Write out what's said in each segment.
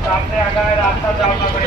সামনে আগায় রাস্তা জাম না করি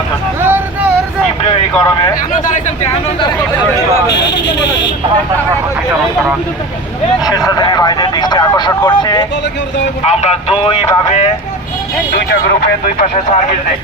সদস্য তীব্র এই আকর্ষণ করছে আমরা দুইটা গ্রুপে দুই পাশে সার্ভিস দেই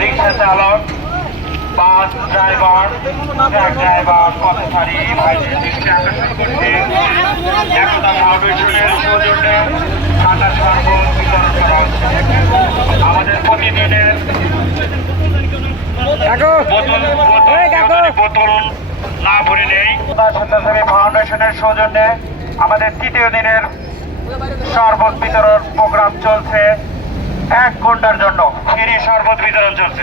রিক্সা চালক বাস ড্রাইভার ট্রাক ড্রাইভার পথচারী ভাইদের দৃষ্টি আকর্ষণ করছে। একতা ফাউন্ডেশনের সৌজন্যে ঠান্ডা শরবত বিতরণ করা হচ্ছে। আমাদের প্রতিদিনের বোতল না ভরে নেই। স্বেচ্ছাসেবী ফাউন্ডেশনের সৌজন্যে আমাদের তৃতীয় দিনের শরবত বিতরণ প্রোগ্রাম চলছে। এক ঘণ্টার জন্য ফ্রি শরবত বিতরণ চলছে।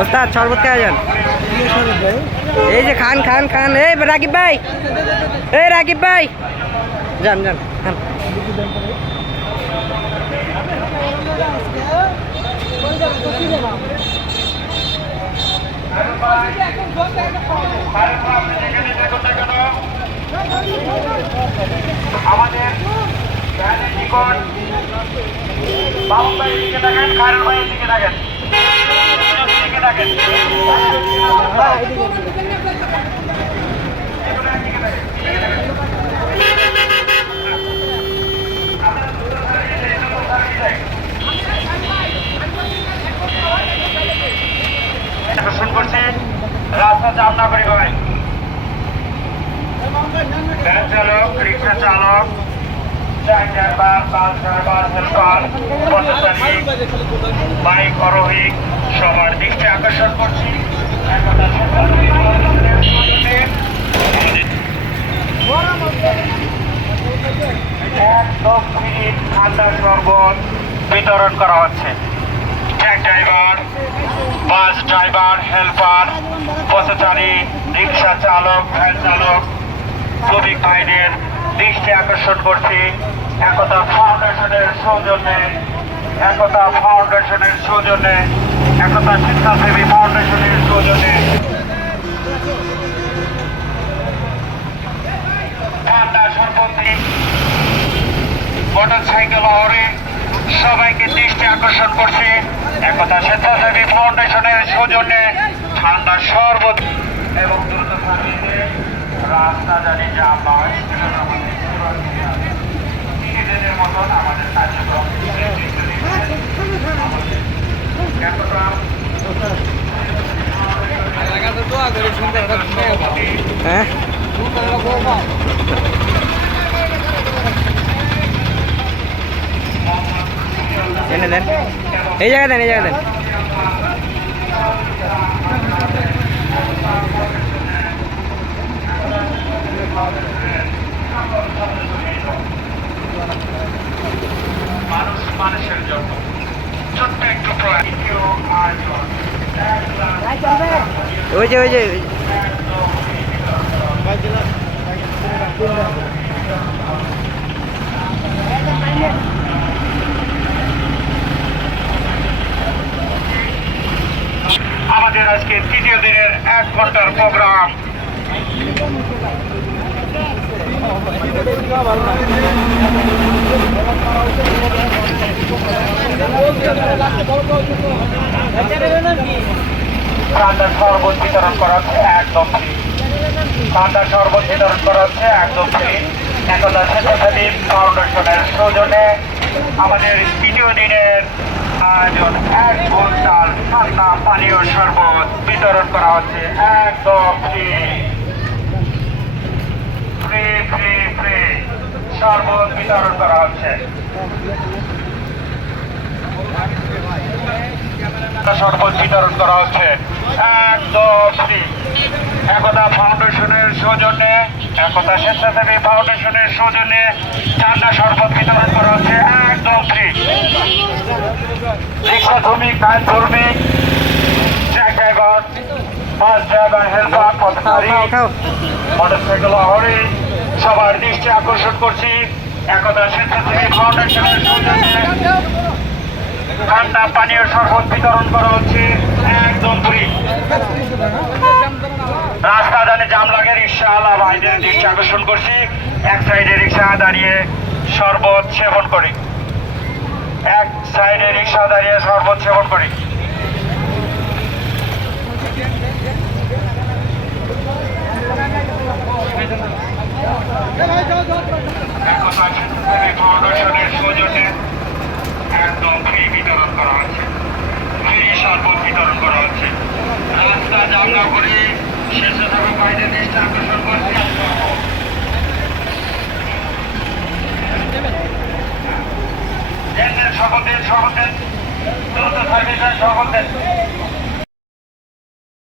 ওস্তাদ, শরবত খাওয়া যান এই যে খান খান খান। এই রাকিব ভাই, এই রাকিব ভাই। যান যান, খান। আমাদের দিকে থাকেন খায়রুল ভাইয়ের দিকে থাকেন থাকেন করছে রাস্তা জাম না করি ভ্যান চালক রিক্সা চালক বাইক আরোহী সবার দৃষ্টি আকর্ষণ করছি একদম ফ্রি ঠান্ডা শরবত বিতরণ করা হচ্ছে truck driver bus driver helper পথচারী রিক্সা চালক ভ্যান চালক শ্রমিক ভাইদের দৃষ্টি আকর্ষণ করছি। একতা ফাউন্ডেশনের সৌজন্যে, একতা ফাউন্ডেশনের সৌজন্যে, একতা স্বেচ্ছাসেবী ফাউন্ডেশনের সৌজন্যে। ঠান্ডা সর্বত্রিক মোটর সাইকেল অহরে সবাইকে দৃষ্টি আকর্ষণ করছে। একতা স্বেচ্ছাসেবী ফাউন্ডেশনের সৌজন্যে ঠান্ডা শরবত এবং দ্রুত রাস্তা জানি জাম না হয় সেজন্য আমাদের নিজেদের মতন আমাদের কার্যক্রম নেতৃত্ব দিচ্ছেন আমাদের একতা হ্যাঁ এনে দেন এই জায়গায় মানুষ মানুষের জন্য। ছোট্ট একটু ওই আমাদের আজকে তৃতীয় দিনের এক ঘণ্টার প্রোগ্রাম ঠান্ডার শরবত বিতরণ করা হচ্ছে একদম ফ্রি শরবত বিতরণ করা হচ্ছে একদম ফ্রি একদা স্বেচ্ছাসেবী ফাউন্ডেশনের সৌজন্যে আমাদের তৃতীয় দিনের আয়োজন। এক ঘণ্টার ঠান্ডা পানীয় শরবত বিতরণ করা হচ্ছে। একদম ফ্রি ফ্রি ফ্রি ফ্রি শরবত বিতরণ করা হচ্ছে। শরবত বিতরণ করা হচ্ছে। একদম ফ্রি একতা ফাউন্ডেশনের সৌজন্যে, একতা স্বেচ্ছাসেবী ফাউন্ডেশনের সৌজন্যে ঠান্ডা শরবত বিতরণ করা হচ্ছে। একদম ফ্রি রিক্সা শ্রমিক গান শ্রমিক truck driver bus driver helper পথচারী মোটরসাইকেল দৃষ্টি আকর্ষণ করছি। একদা স্বেচ্ছাসেবী ফাউন্ডেশনের সৌজন্যে ঠান্ডা পানীয় শরবত বিতরণ করা হচ্ছে। একদম ফ্রি রাস্তা জানে জাম লাগে, রিক্সা আলা ভাইদের দৃষ্টি আকর্ষণ করছি। এক সাইডে রিক্সা দাঁড়িয়ে শরবত সেবন করি। এক সাইডে রিক্সা দাঁড়িয়ে শরবত সেবন করি একতা স্বেচ্ছাসেবী ফাউন্ডেশনের সৌজন্যে একদম ফ্রি বিতরণ করা হচ্ছে ফ্রি শরবত বিতরণ করা হচ্ছে রাস্তা জাম না করে স্বেচ্ছাসেবী করছি দেন দেন দেন দ্রুত সার্ভিসের শপথ দেন